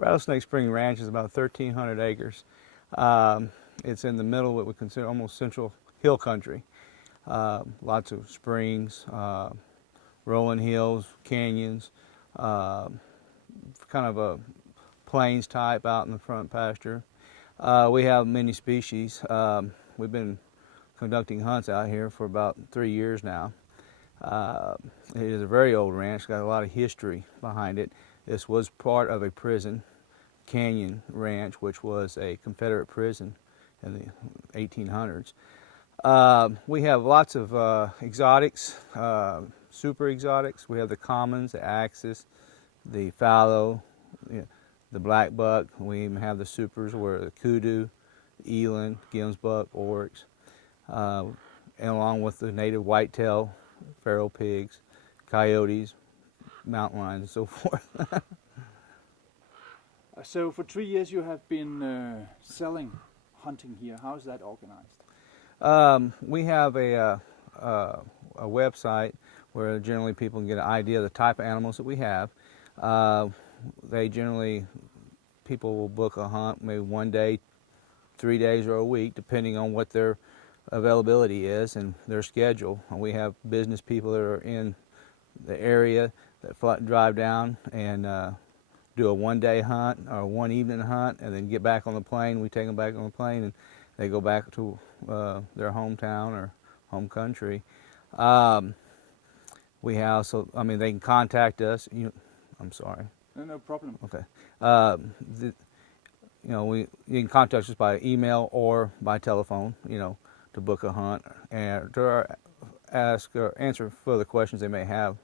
Rattlesnake Springs Ranch is about 1,300 acres. It's in the middle of what we consider almost central hill country. Lots of springs, rolling hills, canyons, kind of a plains type out in the front pasture. We have many species. We've been conducting hunts out here for about 3 years now. It is a very old ranch, got a lot of history behind it. This was part of a prison, Canyon Ranch, which was a Confederate prison in the 1800s. We have lots of exotics, super exotics. We have the commons, the axis, the fallow, the black buck. We even have the supers where the kudu, eland, gemsbuck, oryx, and along with the native whitetail, feral pigs, coyotes, mountain lions, and so forth. So for 3 years you have been selling hunting here. How is that organized? We have a website where generally people can get an idea of the type of animals that we have. People will book a hunt maybe 1 day, 3 days, or a week, depending on what their availability is and their schedule. And we have business people that are in the area that drive down and do a 1 day hunt or 1 evening hunt, and then get back on the plane. We take them back on the plane and they go back to their hometown or home country. We have, they can contact us. I'm sorry. No problem. Okay. You can contact us by email or by telephone, to book a hunt and to ask or answer further questions they may have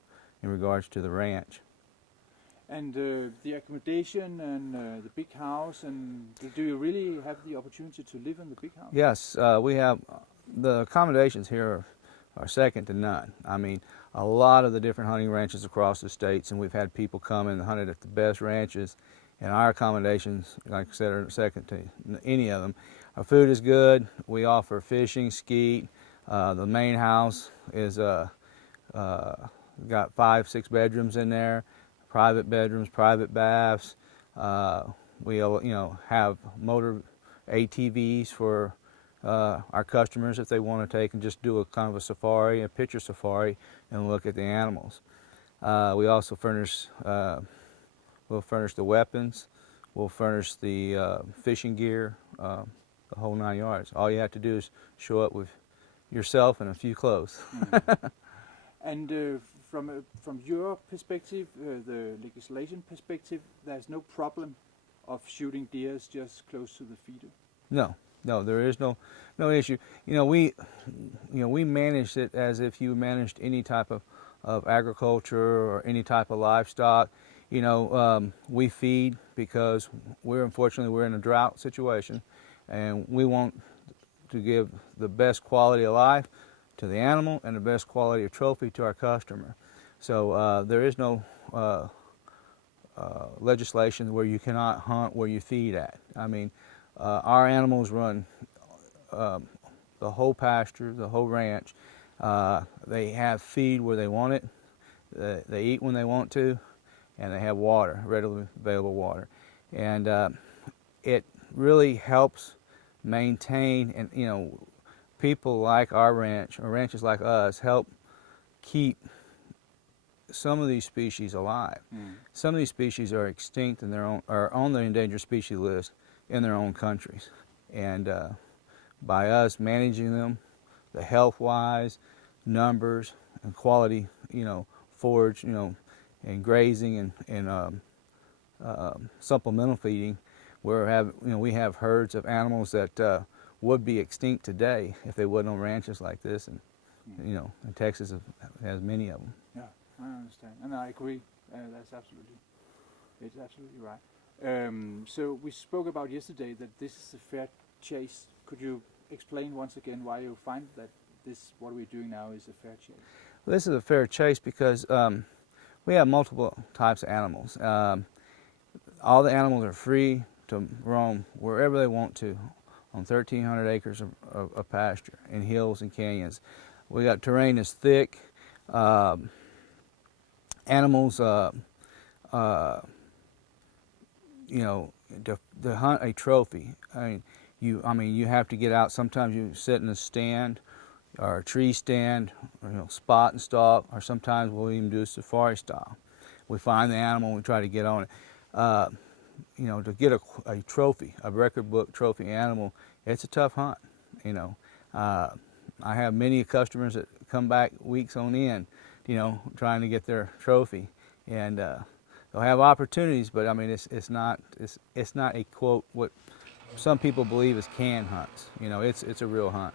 in regards to the ranch. And the accommodation and the big house, and do you really have the opportunity to live in the big house? Yes, we have. The accommodations here are second to none. I mean, a lot of the different hunting ranches across the states, and we've had people come and hunted at the best ranches, and our accommodations, like I said, are second to any of them. Our food is good. We offer fishing, skeet. The main house is got 5-6 bedrooms in there, private bedrooms, private baths. We have motor ATVs for our customers if they want to take and just do a kind of a safari, a picture safari, and look at the animals. We also furnish, we'll furnish the weapons, we'll furnish the fishing gear, the whole 9 yards. All you have to do is show up with yourself and a few clothes. And from your perspective, the legislation perspective, there's no problem of shooting deers just close to the feeder? No, there is no issue. We managed it as if you managed any type of agriculture or any type of livestock. We feed because unfortunately we're in a drought situation, and we want to give the best quality of life to the animal and the best quality of trophy to our customer. So there is no legislation where you cannot hunt where you feed at. I mean, our animals run the whole pasture, the whole ranch. They have feed where they want it. They eat when they want to, and they have water, readily available water. And it really helps maintain, and people like our ranch, or ranches like us, help keep some of these species alive. Some of these species are extinct in their own, are on the endangered species list in their own countries. And by us managing them, the health-wise, numbers, and quality, forage, and grazing and supplemental feeding, we have herds of animals that would be extinct today if they wasn't on ranches like this, and and Texas has many of them. Yeah, I understand, and I agree. It's absolutely right. So we spoke about yesterday that this is a fair chase. Could you explain once again why you find that what we're doing now is a fair chase? Well, this is a fair chase because we have multiple types of animals. All the animals are free to roam wherever they want to on 1,300 acres of pasture in hills and canyons. We got terrain that's thick. Animals you know, to hunt a trophy, I mean, you have to get out. Sometimes you sit in a stand or a tree stand, or, you know, spot and stalk, or sometimes we'll even do safari style. We find the animal and we try to get on it. You know, to get a trophy, a record book trophy animal, it's a tough hunt. You know, I have many customers that come back weeks on end, you know, trying to get their trophy, and they'll have opportunities, but I mean, it's not a quote what some people believe is canned hunts. You know, it's a real hunt.